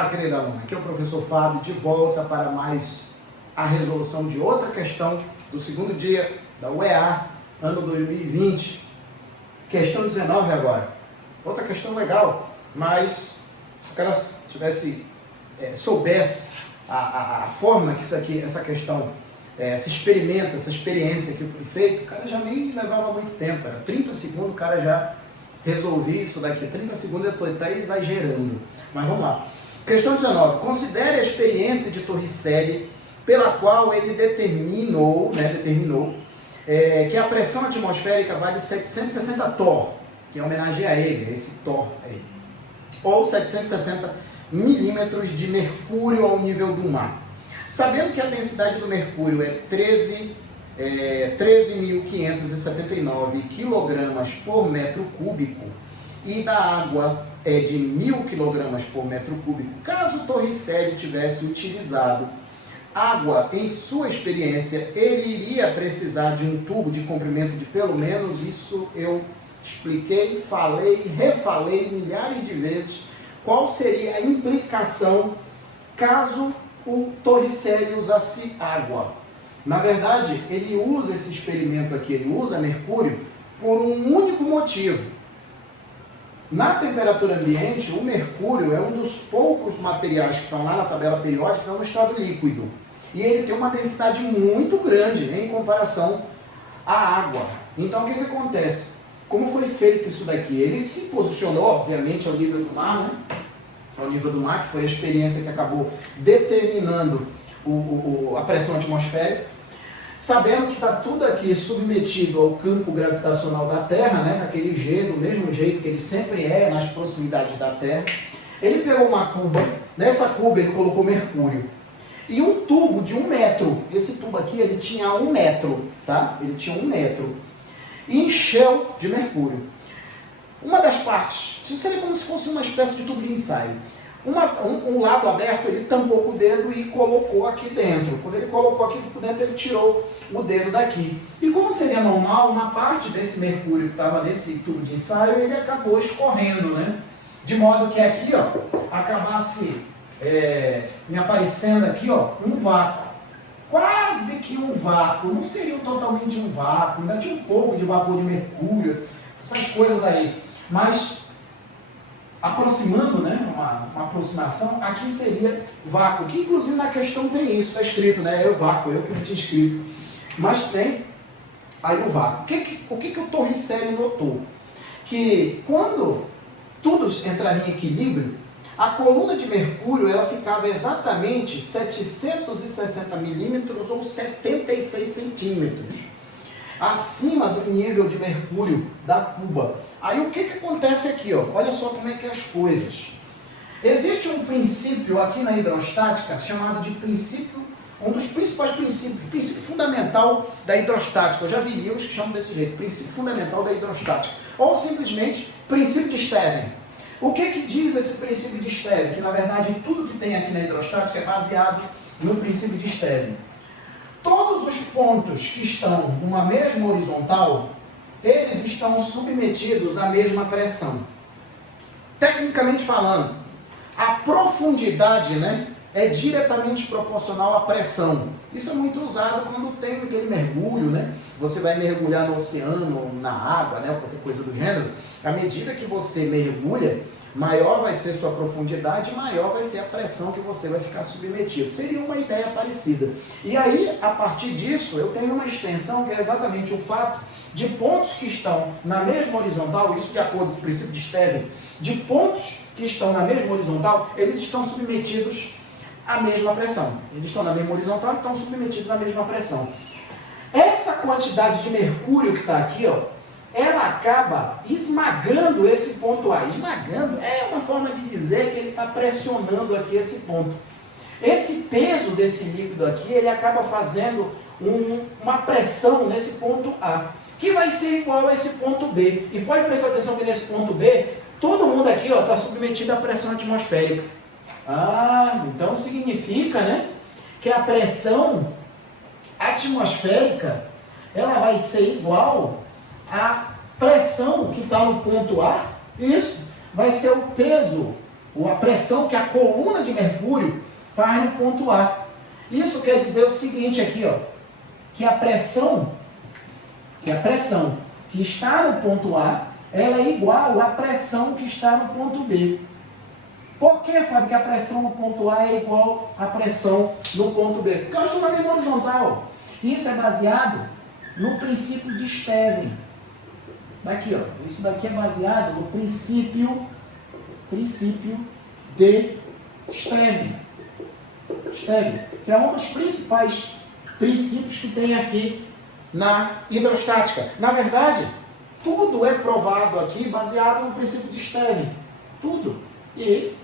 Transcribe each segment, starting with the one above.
Olá, querida aluna, aqui é o professor Fábio, de volta para mais a resolução de outra questão do segundo dia da UEA, ano 2020. Questão 19 agora. Outra questão legal, mas se o cara soubesse a forma que essa questão se experimenta, essa experiência que foi feita, o cara já nem levava muito tempo, era 30 segundos o cara já resolvia isso daqui. 30 segundos eu estou até exagerando, mas vamos lá. Questão 19. Considere a experiência de Torricelli pela qual ele determinou que a pressão atmosférica vale 760 torr, que é homenagem a ele, esse torr aí, ou 760 milímetros de mercúrio ao nível do mar. Sabendo que a densidade do mercúrio é 13.579 kg por metro cúbico e da água é de 1.000 kg por metro cúbico, caso Torricelli tivesse utilizado água em sua experiência, ele iria precisar de um tubo de comprimento de pelo menos, isso eu expliquei, falei, refalei milhares de vezes, qual seria a implicação caso o Torricelli usasse água. Na verdade, ele usa esse experimento aqui, ele usa mercúrio por um único motivo. Na temperatura ambiente, o mercúrio é um dos poucos materiais que estão lá na tabela periódica que estão no estado líquido. E ele tem uma densidade muito grande em comparação à água. Então, o que acontece? Como foi feito isso daqui? Ele se posicionou, obviamente, ao nível do mar, né? Ao nível do mar, que foi a experiência que acabou determinando a pressão atmosférica. Sabendo que está tudo aqui submetido ao campo gravitacional da Terra, né, aquele G, do mesmo jeito que ele sempre é nas proximidades da Terra, ele pegou uma cuba, nessa cuba ele colocou mercúrio, e um tubo de 1 metro, esse tubo aqui ele tinha 1 metro, tá? Ele tinha 1 metro, e encheu de mercúrio. Uma das partes, isso seria como se fosse uma espécie de tubo de ensaio. Um lado aberto, ele tampou com o dedo e colocou aqui dentro. Quando ele colocou aqui dentro, ele tirou o dedo daqui. E como seria normal, uma parte desse mercúrio que estava nesse tubo de ensaio, ele acabou escorrendo, né? De modo que aqui, ó, acabasse me aparecendo aqui, ó, um vácuo. Quase que um vácuo. Não seria totalmente um vácuo, ainda tinha um pouco de vapor de mercúrio, essas coisas aí. Mas aproximando, né, uma aproximação, aqui seria vácuo, que inclusive na questão tem isso, está escrito, né, é o vácuo, eu que não tinha escrito, mas tem aí o vácuo. O que o Torricelli notou? Que quando tudo entraria em equilíbrio, a coluna de mercúrio ela ficava exatamente 760 milímetros ou 76 centímetros acima do nível de mercúrio da cuba. Aí o que acontece aqui, ó? Olha só como é que é as coisas. Existe um princípio aqui na hidrostática chamado de princípio, um dos principais princípios, princípio fundamental da hidrostática. Eu já vi livros que chamam desse jeito, princípio fundamental da hidrostática. Ou simplesmente princípio de Stevens. O que diz esse princípio de Stevens? Que na verdade tudo que tem aqui na hidrostática é baseado no princípio de Stevens. Todos os pontos que estão numa mesma horizontal, eles estão submetidos à mesma pressão. Tecnicamente falando, a profundidade, né, é diretamente proporcional à pressão. Isso é muito usado quando tem aquele mergulho, né? Você vai mergulhar no oceano, na água, né, ou qualquer coisa do gênero. À medida que você mergulha, maior vai ser sua profundidade, maior vai ser a pressão que você vai ficar submetido. Seria uma ideia parecida. E aí, a partir disso, eu tenho uma extensão que é exatamente o fato de pontos que estão na mesma horizontal, isso de acordo com o princípio de Stevens, de pontos que estão na mesma horizontal, eles estão submetidos à mesma pressão. Eles estão na mesma horizontal e estão submetidos à mesma pressão. Essa quantidade de mercúrio que está aqui, ó, ela acaba esmagando esse ponto A. Esmagando é uma forma de dizer que ele está pressionando aqui esse ponto. Esse peso desse líquido aqui, ele acaba fazendo uma pressão nesse ponto A, que vai ser igual a esse ponto B. E pode prestar atenção que nesse ponto B, todo mundo aqui está submetido à pressão atmosférica. Então significa, né, que a pressão atmosférica ela vai ser igual a pressão que está no ponto A, isso vai ser o peso ou a pressão que a coluna de mercúrio faz no ponto A. Isso quer dizer o seguinte aqui, ó, que a pressão que está no ponto A, ela é igual à pressão que está no ponto B. Por que, Fábio, que a pressão no ponto A é igual à pressão no ponto B? Porque elas estão na mesma horizontal. Isso é baseado no princípio de Stevin. Daqui, ó. Isso daqui é baseado no princípio de Stevin. Stevin, que é um dos principais princípios que tem aqui na hidrostática. Na verdade, tudo é provado aqui baseado no princípio de Stevin. Tudo. E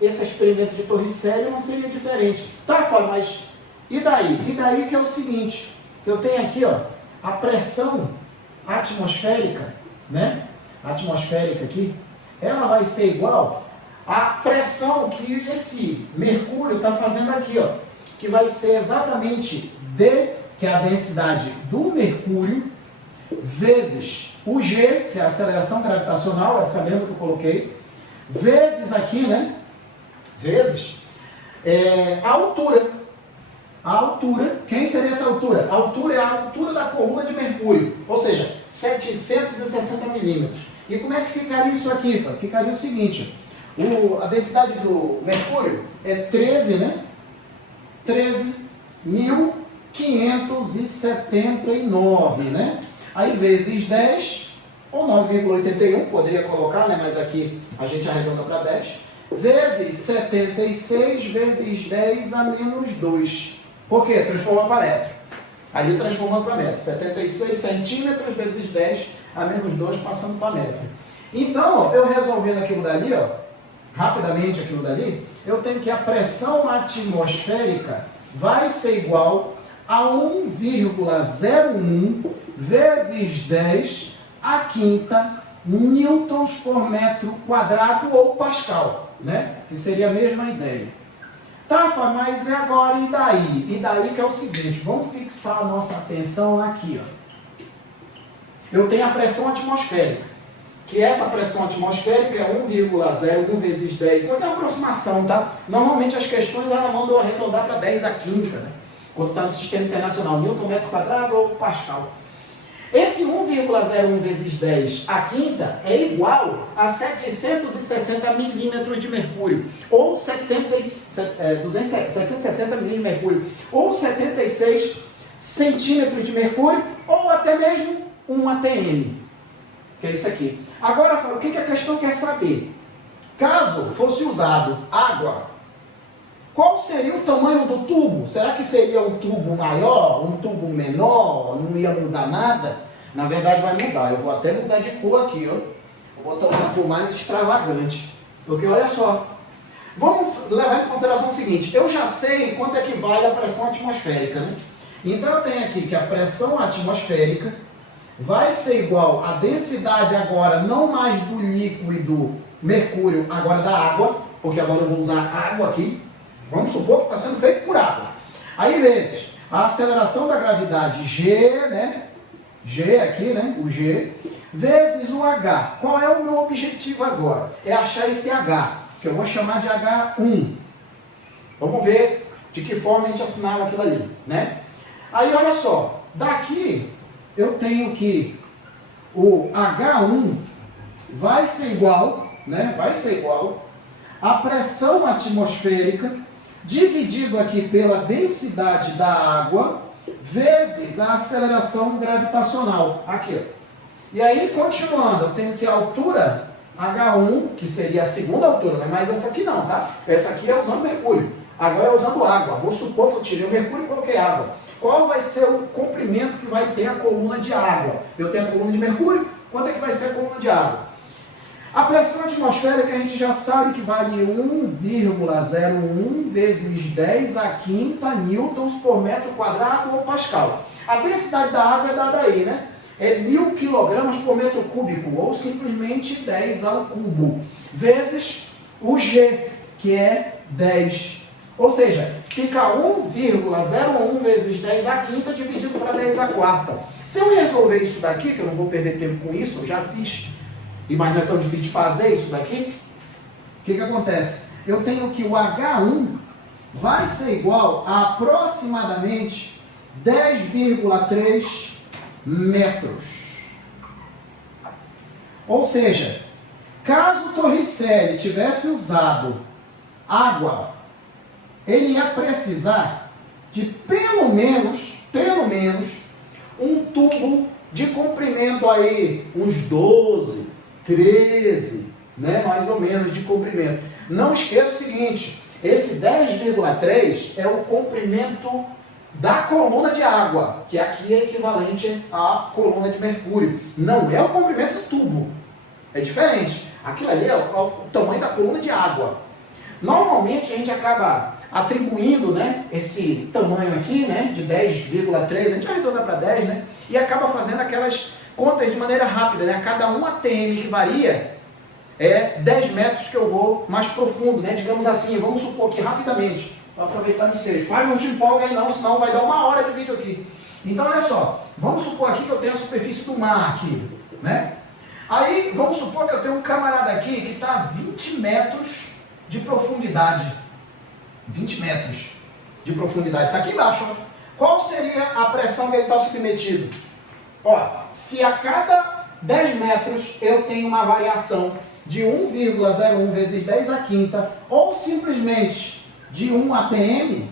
esse experimento de Torricelli não seria diferente. Tá, Fábio, mas e daí? E daí que é o seguinte, que eu tenho aqui, ó, a pressão atmosférica, né? Atmosférica aqui, ela vai ser igual à pressão que esse mercúrio está fazendo aqui, ó, que vai ser exatamente D, que é a densidade do mercúrio, vezes o G, que é a aceleração gravitacional, essa mesma que eu coloquei, vezes aqui, né? Vezes a altura. A altura, quem seria essa altura? A altura é a altura da coluna de mercúrio, ou seja, 760 milímetros. E como é que ficaria isso aqui? Ficaria o seguinte, a densidade do mercúrio é 13, né? 13.579, né? Aí vezes 10, ou 9,81, poderia colocar, né? Mas aqui a gente arredonda para 10, vezes 76 vezes 10 a menos 2. Por quê? Transforma para metro. Ali transformando para metro. 76 centímetros vezes 10 a menos 2 passando para metro. Então, ó, eu resolvendo aquilo dali, ó, rapidamente aquilo dali, eu tenho que a pressão atmosférica vai ser igual a 1,01 vezes 10 a quinta newtons por metro quadrado ou pascal, né? Que seria a mesma ideia. Tá, Fá, mas agora e daí? E daí que é o seguinte, vamos fixar a nossa atenção aqui, ó. Eu tenho a pressão atmosférica, que essa pressão atmosférica é 1,01 vezes 10. Isso é uma aproximação, tá? Normalmente as questões elas mandam arredondar para 10 a quinta, né? Quando está no sistema internacional, newton metro quadrado ou pascal. Esse 1,01 vezes 10 a quinta é igual a 760 milímetros de mercúrio, ou 760 milímetros de mercúrio, ou 76 centímetros de mercúrio, ou até mesmo 1 atm, que é isso aqui. Agora, o que a questão quer saber? Caso fosse usado água, qual seria o tamanho do tubo? Será que seria um tubo maior, um tubo menor? Não ia mudar nada? Na verdade vai mudar. Eu vou até mudar de cor aqui, ó. Vou botar uma cor mais extravagante. Porque olha só. Vamos levar em consideração o seguinte. Eu já sei quanto é que vale a pressão atmosférica, né? Então eu tenho aqui que a pressão atmosférica vai ser igual à densidade agora, não mais do líquido mercúrio, agora da água. Porque agora eu vou usar água aqui. Vamos supor que está sendo feito por água. Aí vezes a aceleração da gravidade G, né? G aqui, né? O G, vezes o H. Qual é o meu objetivo agora? É achar esse H, que eu vou chamar de H1. Vamos ver de que forma a gente assinala aquilo ali, né? Aí olha só, daqui eu tenho que o H1 vai ser igual, né? Vai ser igual à pressão atmosférica dividido aqui pela densidade da água vezes a aceleração gravitacional. Aqui, ó. E aí, continuando, eu tenho que a altura H1, que seria a segunda altura, não é mais essa aqui não, tá? Essa aqui é usando mercúrio. Agora é usando água. Vou supor que eu tirei o mercúrio e coloquei água. Qual vai ser o comprimento que vai ter a coluna de água? Eu tenho a coluna de mercúrio, quanto é que vai ser a coluna de água? A pressão atmosférica a gente já sabe que vale 1,01 vezes 10 a quinta newtons por metro quadrado ou pascal. A densidade da água é dada aí, né? É 1.000 quilogramas por metro cúbico, ou simplesmente 10 ao cubo, vezes o G, que é 10. Ou seja, fica 1,01 vezes 10 a quinta dividido para 10 a quarta. Se eu resolver isso daqui, que eu não vou perder tempo com isso, eu já fiz, mas não é tão difícil de fazer isso daqui, o que acontece? Eu tenho que o H1 vai ser igual a aproximadamente 10,3 metros. Ou seja, caso o Torricelli tivesse usado água, ele ia precisar de pelo menos um tubo de comprimento aí, uns 12, 13, né, mais ou menos de comprimento. Não esqueça o seguinte, esse 10,3 é o comprimento da coluna de água, que aqui é equivalente à coluna de mercúrio. Não é o comprimento do tubo, é diferente. Aquilo ali é o tamanho da coluna de água. Normalmente a gente acaba atribuindo, né, esse tamanho aqui, né, de 10,3, a gente arredonda para 10, né, e acaba fazendo aquelas contas de maneira rápida, né, cada um ATM que varia é 10 metros que eu vou mais profundo, né, digamos assim, vamos supor que rapidamente, vou aproveitar no ensejo, Fábio, não te empolga aí não, senão vai dar 1 hora de vídeo aqui. Então olha só, vamos supor aqui que eu tenho a superfície do mar aqui, né, aí vamos supor que eu tenho um camarada aqui que está a 20 metros de profundidade, 20 metros de profundidade, está aqui embaixo, ó. Qual seria a pressão que ele está submetido? Ó, se a cada 10 metros eu tenho uma variação de 1,01 vezes 10 à quinta, ou simplesmente de 1 atm,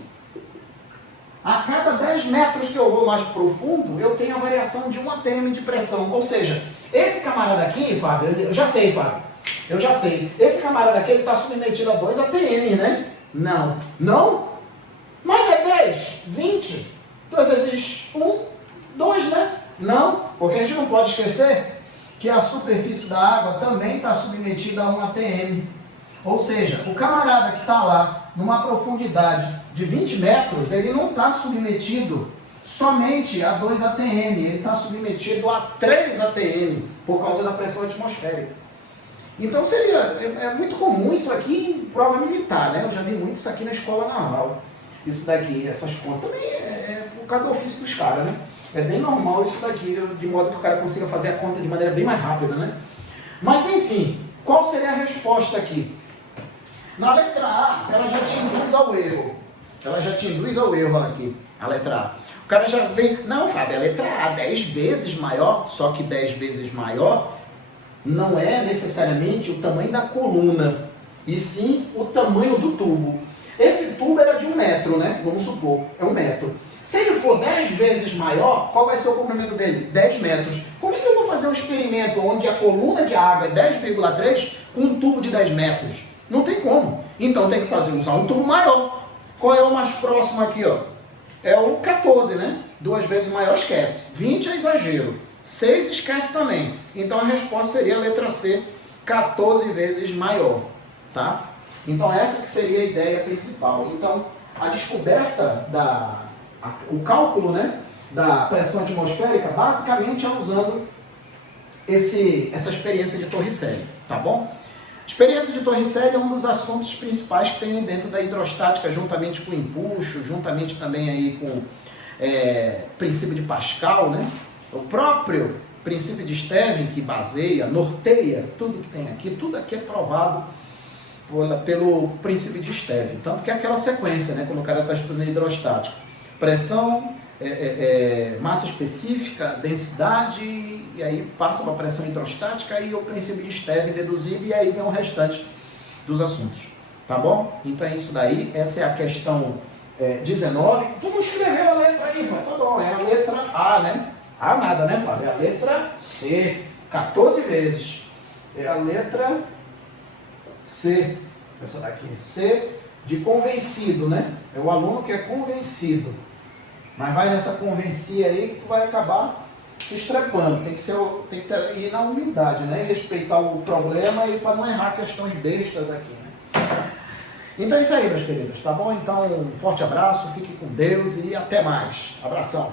a cada 10 metros que eu vou mais profundo, eu tenho a variação de 1 atm de pressão. Ou seja, esse camarada aqui, Fábio, eu já sei, Fábio, eu já sei, esse camarada aqui está submetido a 2 atm, né? Não. Não? Mas é 10, 20, 2 vezes 1, 2, né? Não, porque a gente não pode esquecer que a superfície da água também está submetida a 1 atm. Ou seja, o camarada que está lá numa profundidade de 20 metros, ele não está submetido somente a 2 atm, ele está submetido a 3 atm, por causa da pressão atmosférica. Então é muito comum isso aqui em prova militar, né? Eu já vi muito isso aqui na escola naval. Isso daqui, essas contas também é por causa do ofício dos caras, né? É bem normal isso daqui, de modo que o cara consiga fazer a conta de maneira bem mais rápida, né? Mas enfim, qual seria a resposta aqui? Na letra A, ela já te induz ao erro. Ela já te induz ao erro aqui, a letra A. O cara já vem, não, Fábio, a letra A 10 vezes maior, só que 10 vezes maior não é necessariamente o tamanho da coluna, e sim o tamanho do tubo. Esse tubo era de 1 metro, né? Vamos supor, é 1 metro. Se ele for 10 vezes maior, qual vai ser o comprimento dele? 10 metros. Como é que eu vou fazer um experimento onde a coluna de água é 10,3 com um tubo de 10 metros? Não tem como. Então tem que usar um tubo maior. Qual é o mais próximo aqui, ó? É o 14, né? 2 vezes maior, esquece. 20 é exagero. 6 esquece também. Então a resposta seria a letra C, 14 vezes maior, tá? Então essa que seria a ideia principal. Então a descoberta o cálculo, né, da pressão atmosférica basicamente é usando essa experiência de Torricelli, tá bom? A experiência de Torricelli é um dos assuntos principais que tem dentro da hidrostática, juntamente com o empuxo, juntamente também aí com princípio de Pascal, né? O próprio princípio de Stevin, que norteia tudo que tem aqui, tudo aqui é provado pelo princípio de Stevin. Tanto que é aquela sequência, né, quando o cara está estudando hidrostática. Pressão, massa específica, densidade, e aí passa para a pressão hidrostática e o princípio de Stevin deduzido, e aí vem o restante dos assuntos. Tá bom? Então é isso daí, essa é a questão 19. Tu não escreveu a letra aí, Fábio? Tá bom, é a letra A, né? A nada, né, Fábio? É a letra C, 14 vezes. É a letra C, essa daqui, C de convencido, né? É o aluno que é convencido. Mas vai nessa convencia aí que tu vai acabar se estrepando. Tem que ir na humildade, né? E respeitar o problema e para não errar questões bestas aqui, né? Então é isso aí, meus queridos, tá bom? Então, um forte abraço, fique com Deus e até mais. Abração.